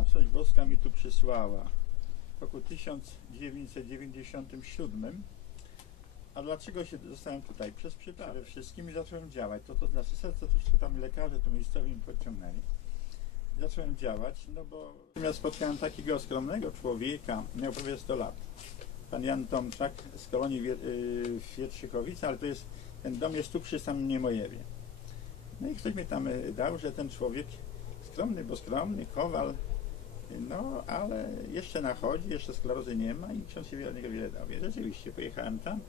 Opatrzność boska mi tu przysłała w roku 1997. A dlaczego się zostałem tutaj? Przez przypadek. Wszystkim i zacząłem działać. To, to znaczy serce troszkę tam lekarze tu miejscowi mi podciągnęli. Zacząłem działać, no bo natomiast spotkałem takiego skromnego człowieka, miał prawie 100 lat. Pan Jan Tomczak z kolonii Wie- yy, w Wietrzychowice, ale to jest, ten dom jest tu przy samym Niemojewie. No i ktoś mi tam y, dał, że ten człowiek skromny, bo skromny, kowal, no ale jeszcze nachodzi, jeszcze sklerozy nie ma i ksiądz się wiele, wiele dał. Rzeczywiście pojechałem tam,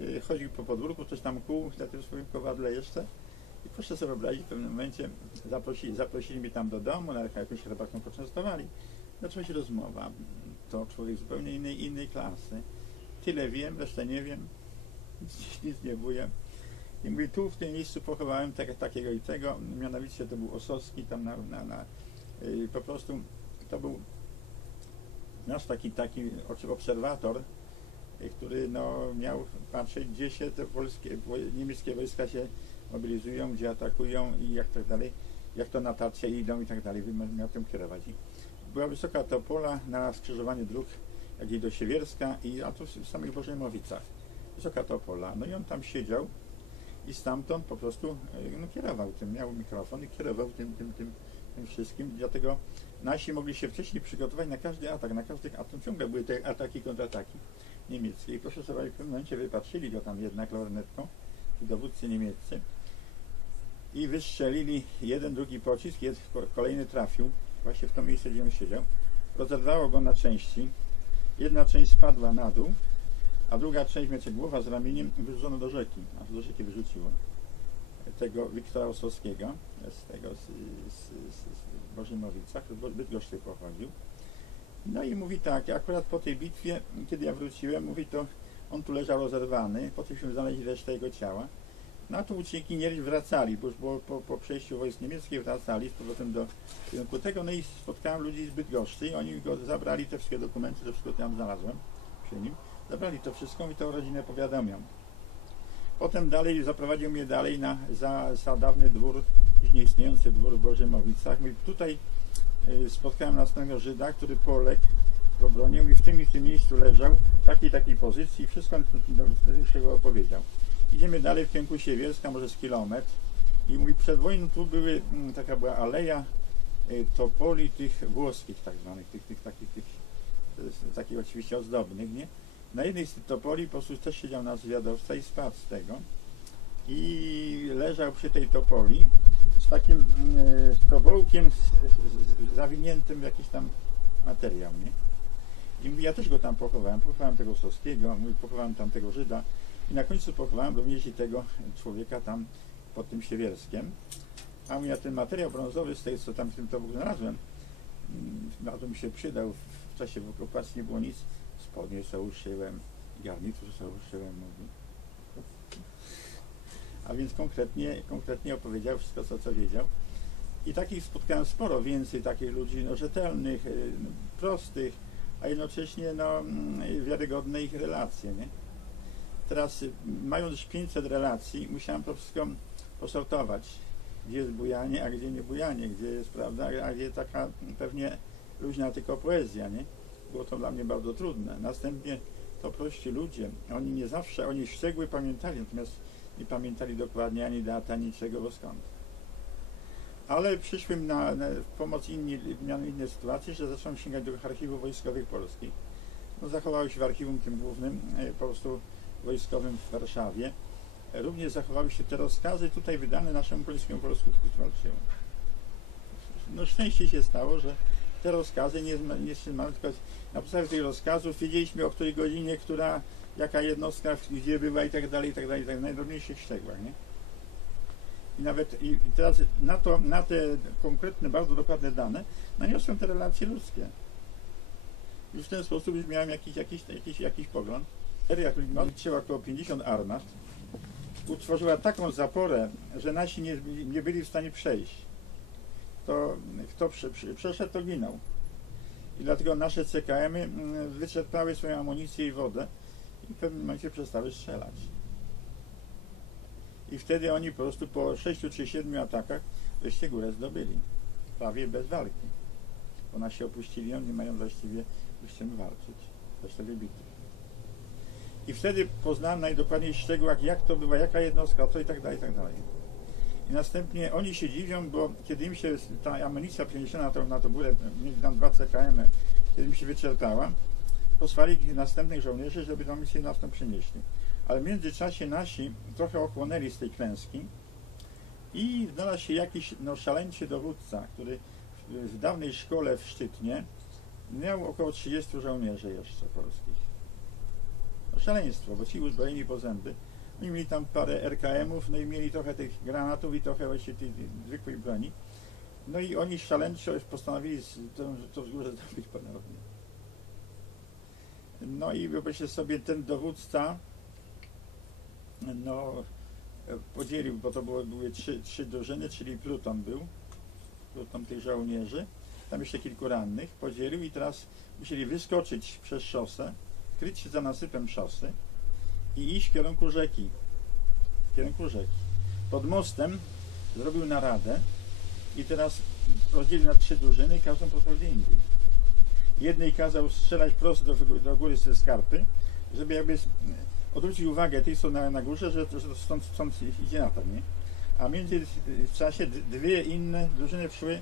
y, chodził po podwórku, coś tam kół na tym swoim kowadle jeszcze i proszę sobie wyobrazić, w pewnym momencie zaprosili, zaprosili mnie tam do domu, na jakąś herbatką poczęstowali. Zaczęła się rozmowa. To człowiek zupełnie innej, innej klasy. Tyle wiem, resztę nie wiem, nic, nic nie wuję. I mówi, tu w tym miejscu pochowałem tak, takiego i tego, mianowicie to był Osowski, tam na, na, na y, po prostu to był nasz taki, taki obserwator, y, który no, miał patrzeć, gdzie się te polskie, niemieckie wojska się mobilizują, gdzie atakują i jak tak dalej, jak to na tarcie idą i tak dalej, miał tym kierować. Była wysoka topola na skrzyżowaniu dróg, jak i do Siewierska, i, a to w samych Bożymowicach. Wysoka topola. No i on tam siedział i stamtąd po prostu y, no, kierował tym, miał mikrofon i kierował tym, tym, tym, tym wszystkim. Dlatego nasi mogli się wcześniej przygotować na każdy atak, na każdy atak. Ciągle były te ataki, kontrataki niemieckie. I proszę sobie, w pewnym momencie wypatrzyli go tam jednak lornetką, dowódcy niemieccy i wystrzelili jeden, drugi pocisk, kolejny trafił właśnie w to miejsce, gdzie on siedział. Rozerwało go na części. Jedna część spadła na dół, a druga część, wiecie, głowa z ramieniem wyrzucono do rzeki, aż do rzeki wyrzuciło tego Wiktora Osowskiego z tego, z, z, z, z Bożymowicach, z Bydgoszczy pochodził. No i mówi tak, akurat po tej bitwie, kiedy ja wróciłem, mówi to, on tu leżał rozerwany, potem znaleźli resztę jego ciała. No a tu uciekinierze wracali, bo już było po, po przejściu wojsk niemieckich wracali z powrotem do kierunku tego, no i spotkałem ludzi z Bydgoszczy i oni go zabrali te wszystkie dokumenty, to wszystko tam znalazłem przy nim. Zabrali to wszystko i tą rodzinę powiadamiam. Potem dalej zaprowadził mnie dalej na, za, za dawny dwór, już nieistniejący dwór w Bożymowicach. Mówi, tutaj y, spotkałem następnego Żyda, który poległ w obronie i w tym i w tym miejscu leżał, w takiej takiej pozycji wszystko już się go opowiedział. Idziemy dalej w kierunku Siewierska, może z kilometr i mówi, przed wojną tu były, mm, taka była aleja y, topoli tych włoskich tak zwanych, tych, tych takich, tych, takich oczywiście ozdobnych, nie? Na jednej z tych topoli po prostu też siedział nasz zwiadowca i spadł z tego. I leżał przy tej topoli z takim y, z, z, z, zawiniętym w jakiś tam materiał, nie? I mówi, ja też go tam pochowałem, pochowałem tego Sowskiego, pochowałem tam tego Żyda. I na końcu pochowałem również i tego człowieka tam pod tym Siewierskiem. A mówi, ja ten materiał brązowy z tej, co tam w tym tobu znalazłem, mm, bardzo mi się przydał, w czasie okupacji nie było nic, spodnie uszyłem, garnitur uszyłem, mówi. A więc konkretnie, konkretnie opowiedział wszystko, co, co wiedział. I takich spotkałem sporo więcej takich ludzi no, rzetelnych, y, prostych, a jednocześnie no, mm, wiarygodne ich relacje. Nie? Teraz y, mając już 500 relacji, musiałem to wszystko posortować. Gdzie jest bujanie, a gdzie nie bujanie, gdzie jest prawda, a gdzie taka pewnie luźna tylko poezja. Nie? Było to dla mnie bardzo trudne. Następnie to prości ludzie, oni nie zawsze, oni szczegóły pamiętali, natomiast nie pamiętali dokładnie ani data, niczego, bo skąd. Ale przyszły mi na, na pomoc inni, miano inne sytuacje, że zacząłem sięgać do archiwów wojskowych polskich. No, zachowały się w archiwum tym głównym, e, po prostu wojskowym w Warszawie. Również zachowały się te rozkazy tutaj wydane naszemu polskiemu polsku walczyło. No szczęście się stało, że te rozkazy nie, nie wstrzymano, tylko na podstawie tych rozkazów wiedzieliśmy o której godzinie, która, jaka jednostka, gdzie była i tak dalej, i tak dalej, i tak w najdrobniejszych szczegółach, nie? I nawet i, teraz na, to, na te konkretne, bardzo dokładne dane naniosłem te relacje ludzkie. Już w ten sposób już miałem jakiś, jakiś, jakiś, jakiś pogląd. Seria, liczyła około 50 armat, utworzyła taką zaporę, że nasi nie, nie byli w stanie przejść. To kto prze, przeszedł, to ginął. I dlatego nasze CKM-y mm, wyczerpały swoją amunicję i wodę i w pewnym momencie przestały strzelać. I wtedy oni po prostu po 6 czy 7 atakach wreszcie górę zdobyli. Prawie bez walki. bo nasi opuścili nie mają właściwie z czym walczyć. Zresztą wybitych. I wtedy poznałem najdokładniej w szczegółach, jak to bywa, jaka jednostka, co i tak dalej, i tak dalej. I następnie oni się dziwią, bo kiedy im się ta amunicja przeniesiona na tą, na tą górę, mieli tam dwa CKM, kiedy mi się wyczerpała, posłali następnych żołnierzy, żeby tam się nas tam przenieśli. Ale w międzyczasie nasi trochę ochłonęli z tej klęski i znalazł się jakiś no, szaleńczy dowódca, który w, w dawnej szkole w Szczytnie miał około 30 żołnierzy jeszcze polskich. No, szaleństwo, bo ci uzbrojeni po zęby. Oni mieli tam parę RKM-ów, no i mieli trochę tych granatów i trochę właśnie tej, tej zwykłej broni. No i oni szaleńczo postanowili to, to wzgórze zdobyć ponownie. No i wyobraźcie sobie, ten dowódca no, podzielił, bo to było, były trzy, trzy drużyny, czyli pluton był, pluton tych żołnierzy, tam jeszcze kilku rannych, podzielił i teraz musieli wyskoczyć przez szosę, kryć się za nasypem szosy i iść w kierunku rzeki. W kierunku rzeki. Pod mostem zrobił naradę i teraz rozdzielił na trzy drużyny i każdą posłał indziej. Jednej kazał strzelać prosto do, do góry ze skarpy, żeby jakby odwrócić uwagę tych, co na, na górze, że, że stąd, stąd idzie na to, nie? A między w czasie dwie inne drużyny szły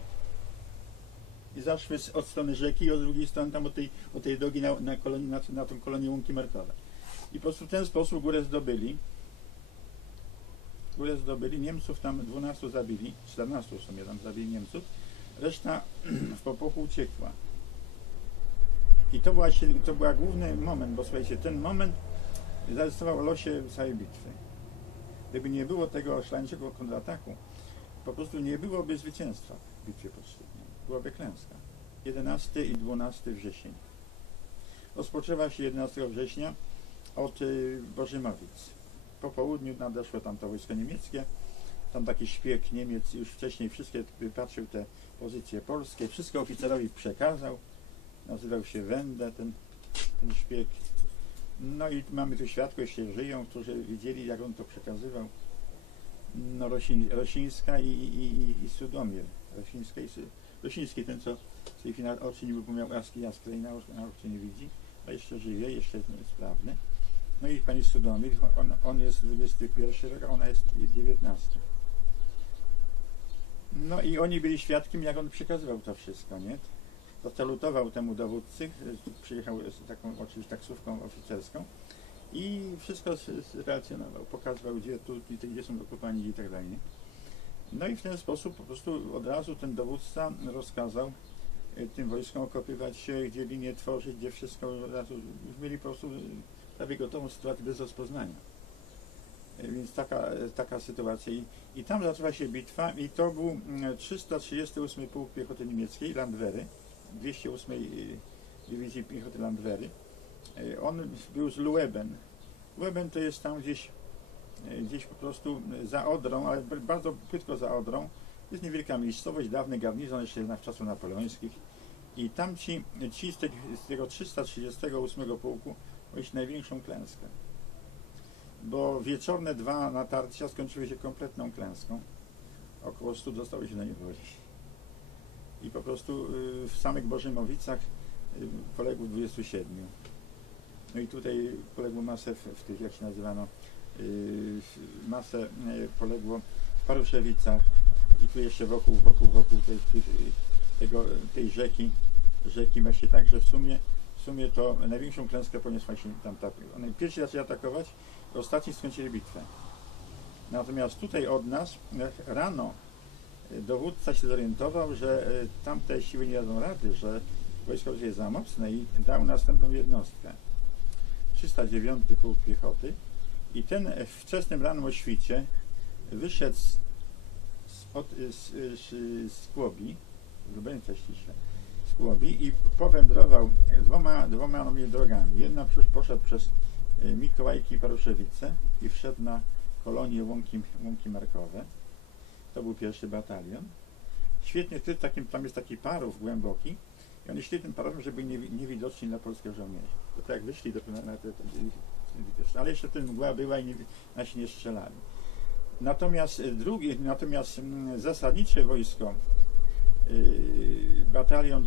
i zaszły od strony rzeki od drugiej strony tam od tej, od tej drogi na, na, kolonii, na, na tą kolonię Łąki Markowe. I po prostu w ten sposób górę zdobyli. Górę zdobyli, Niemców tam 12 zabili, 14 w sumie tam zabili Niemców, reszta w popłochu uciekła. I to, była, to był główny moment, bo słuchajcie, ten moment zadecydował losie całej bitwy. Gdyby nie było tego szaleńczego kontrataku, po prostu nie byłoby zwycięstwa w bitwie pod Szczytnem. Byłaby klęska. 11 i 12 wrzesień. Rozpoczęła się 11 września od y, Bożymowic. Po południu nadeszło tam to wojsko niemieckie. Tam taki szpieg Niemiec już wcześniej wszystkie wypatrzył te pozycje polskie. Wszystko oficerowi przekazał. Nazywał się Wende, ten, ten szpieg. No i mamy tu świadków, jeszcze żyją, którzy widzieli, jak on to przekazywał. No, Rosin, Rosińska i, i, i, Sudomir. Rosińska i Rosiński, ten co w tej chwili oczy bo miał jaski oczy- na oczy nie widzi, a jeszcze żyje, jeszcze jest sprawny. No i pani Sudomir, on, on jest 21 rok, a ona jest 19. No i oni byli świadkiem, jak on przekazywał to wszystko, nie? Zasalutował temu dowódcy, przyjechał z taką oczywiście taksówką oficerską i wszystko zrelacjonował, pokazywał gdzie tu, gdzie, są okupani i tak dalej. nie? No i w ten sposób po prostu od razu ten dowódca rozkazał e, tym wojskom okopywać się, gdzie linie tworzyć, gdzie wszystko już mieli po prostu prawie gotową sytuację bez rozpoznania. E, Więc taka, e, taka sytuacja. I, I tam zaczęła się bitwa i to był mm, 338 Pułk Piechoty Niemieckiej, Landwery, 208 Dywizji Piechoty Landwery. E, On był z Lueben. Lueben to jest tam gdzieś, e, gdzieś po prostu za Odrą, ale bardzo płytko za Odrą. Jest niewielka miejscowość, dawny garnizon jeszcze na czasów napoleońskich. I tam ci, ci z, z tego 338 pułku mieli największą klęskę. Bo wieczorne dwa natarcia skończyły się kompletną klęską. Około 100 zostało się na niewoli. I po prostu y, w samych Bożymowicach y, poległo 27. No i tutaj poległo masę w, w tych, jak się nazywano, y, masę poległo w Paruszewicach i tu jeszcze wokół, wokół, wokół tej, y, tego, tej rzeki, rzeki właśnie tak, że w sumie, w sumie to największą klęskę poniosła się tam ta, one pierwsi zaczęli atakować, ostatni skończyli bitwę. Natomiast tutaj od nas rano y, dowódca się zorientował, że y, tamte siły nie dadzą rady, że wojsko jest za mocne i dał następną jednostkę. 309 Pułk Piechoty i ten e, wczesnym ranem o świcie wyszedł z, od, z, z, z Kłobi, z Lubeńca ściśle, Kłobi i powędrował dwoma, dwoma drogami. Jedna poszedł przez e, Mikołajki Paruszewice i wszedł na kolonię Łąki, Łąki Markowe. To był pierwszy batalion. Świetnie, ty, takim, tam jest taki parów głęboki i oni szli tym parowem, żeby nie, niewidoczni dla polskich żołnierzy. To tak jak wyszli do, na, na te, ale jeszcze ten mgła była i nie, nasi nie strzelali. Natomiast y, drugi, natomiast mm, zasadnicze wojsko, batalion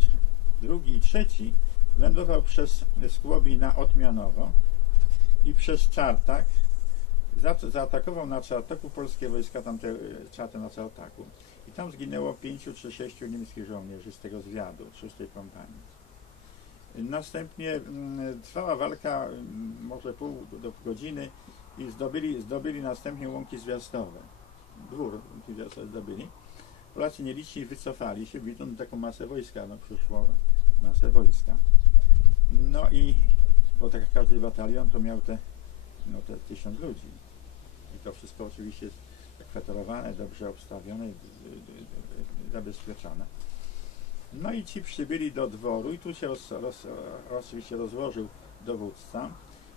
drugi i trzeci wędrował przez Skłobi na Otmianowo i przez Czartak za- zaatakował na Czartaku polskie wojska, tamte y, czarty na Czartaku. I tam zginęło pięciu czy sześciu niemieckich żołnierzy z tego zwiadu, szóstej kompanii. Następnie mm, trwała walka mm, może pół do godziny i zdobyli, zdobyli następnie łąki zwiastowe. Dwór łąki zwiastowe zdobyli. Polacy nieliczni wycofali się, widząc taką masę wojska, no przyszło masę wojska. No i, bo tak jak każdy batalion to miał te, no te tysiąc ludzi. I to wszystko oczywiście zakwaterowane, dobrze obstawione, zabezpieczone. No i ci przybyli do dworu i tu się roz, roz, oczywiście rozłożył dowódca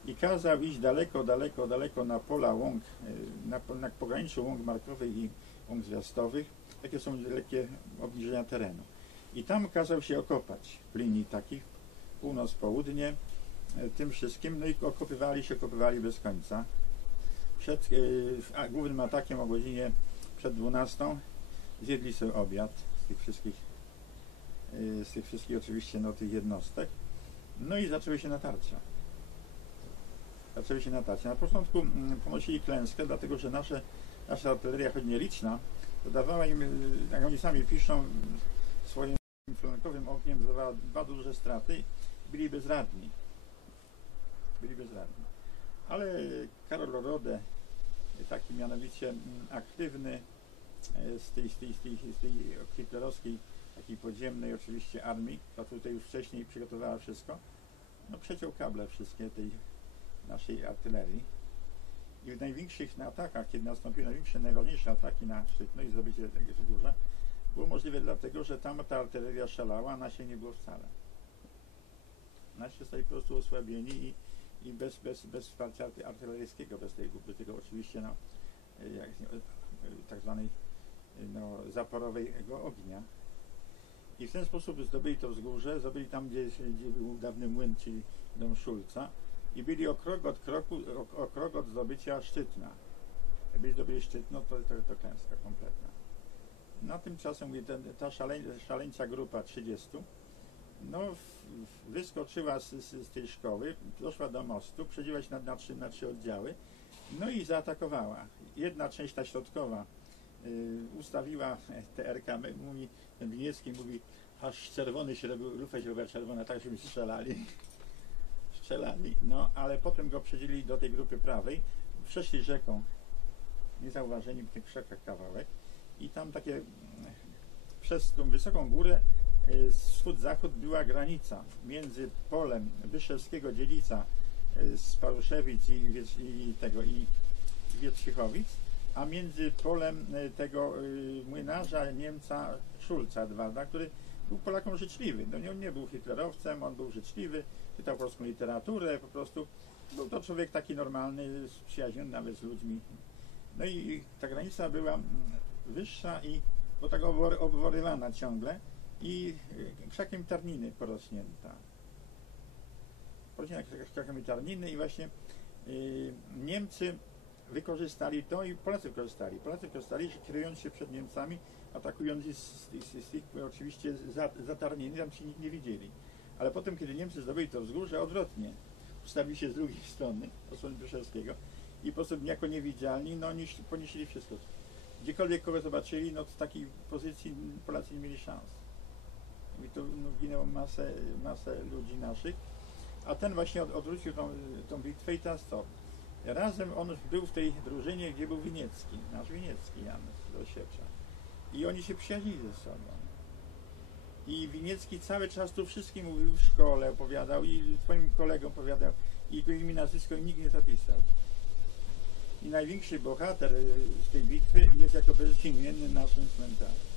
i kazał iść daleko, daleko, daleko na pola łąk, y, na, na pograniczu łąk markowych i łąk zwiastowych. Takie są lekkie obniżenia terenu. I tam kazał się okopać w linii takich, północ, południe, y, tym wszystkim. No i okopywali się, okopywali bez końca. Przed y, a, głównym atakiem o godzinie przed 12 zjedli sobie obiad z tych wszystkich y, z tych wszystkich oczywiście no, tych jednostek. No i zaczęły się natarcia. Zaczęły się natarcia. Na początku mm, ponosili klęskę, dlatego że nasze, nasza artyleria, choć nieliczna, to dawała im, y, jak oni sami piszą, swoim flankowym ogniem dawała bardzo duże straty. Byli bezradni. Byli bezradni. Ale Karol Rode, taki mianowicie mm, aktywny e, z tej, z tej, z tej, z tej hitlerowskiej takiej podziemnej oczywiście armii, która tutaj już wcześniej przygotowała wszystko, no przeciął kable wszystkie tej naszej artylerii. I w największych atakach, kiedy nastąpiły największe, najważniejsze ataki na Szczytno i zdobycie wzgórza, było możliwe dlatego, że tam ta artyleria szalała, a nasi nie było wcale. Nasi zostali po prostu osłabieni i, i bez, bez, bez wsparcia arty- artyleryjskiego, bez tego, bez tego oczywiście no, jak, tak zwanej no, zaporowego ognia. I w ten sposób zdobyli to wzgórze, zdobyli tam, gdzie, gdzie był dawny młyn, czyli dom Szulca i byli o krok od kroku, o, o krok od zdobycia Szczytna. Jakby zdobyli Szczytno, to, to, to klęska kompletna. No tymczasem ta szaleń, szaleńcza grupa 30 no, wyskoczyła z, z, z tej szkoły, doszła do mostu, przedziła się na, na, trzy, na trzy oddziały, no i zaatakowała. Jedna część, ta środkowa, y, ustawiła TRK, mówi, ten Winiecki mówi, aż czerwony się robił, lufa się robiła czerwona, tak żeby strzelali. Strzelali, no ale potem go przedzieli do tej grupy prawej, przeszli rzeką, niezauważeni w tych krzakach kawałek i tam takie, przez tą wysoką górę y, wschód-zachód była granica między polem Wyszewskiego Dzielica y, z Paruszewic i, i tego i Wietrzychowic, a między polem y, tego młynarza Niemca Szulca Edwarda, który był Polakom życzliwy. No nie, on nie był hitlerowcem, on był życzliwy, czytał polską literaturę, po prostu był to człowiek taki normalny, przyjaźniony nawet z ludźmi. No i ta granica była mm, wyższa i bo tak obwor- obworywana ciągle i y, krzakiem tarniny porośnięta. Porośnięta krzak- krzakami tarniny i właśnie y, Niemcy wykorzystali to i Polacy wykorzystali. Polacy wykorzystali, kierując się przed Niemcami, atakując ich z, z, z tych oczywiście za, za tarniny, tam się nikt nie widzieli. Ale potem, kiedy Niemcy zdobyli to wzgórze, odwrotnie. Ustawili się z drugiej strony, od strony i po prostu jako niewidzialni, no oni ponieśli wszystko. Gdziekolwiek kogo zobaczyli, no z takiej pozycji Polacy nie mieli szans. I to no, ginęło masę, masę ludzi naszych. A ten właśnie od, odwrócił tą, tą bitwę i teraz co? Razem on był w tej drużynie, gdzie był Winiecki, nasz Winiecki Jan z Osiecza. I oni się przyjaźnili ze sobą. I Winiecki cały czas tu wszystkim mówił w szkole, opowiadał i swoim kolegom opowiadał i go imię, nazwisko i nikt nie zapisał. I największy bohater y, z tej bitwy jest jako bezimienny w naszym cmentarzu.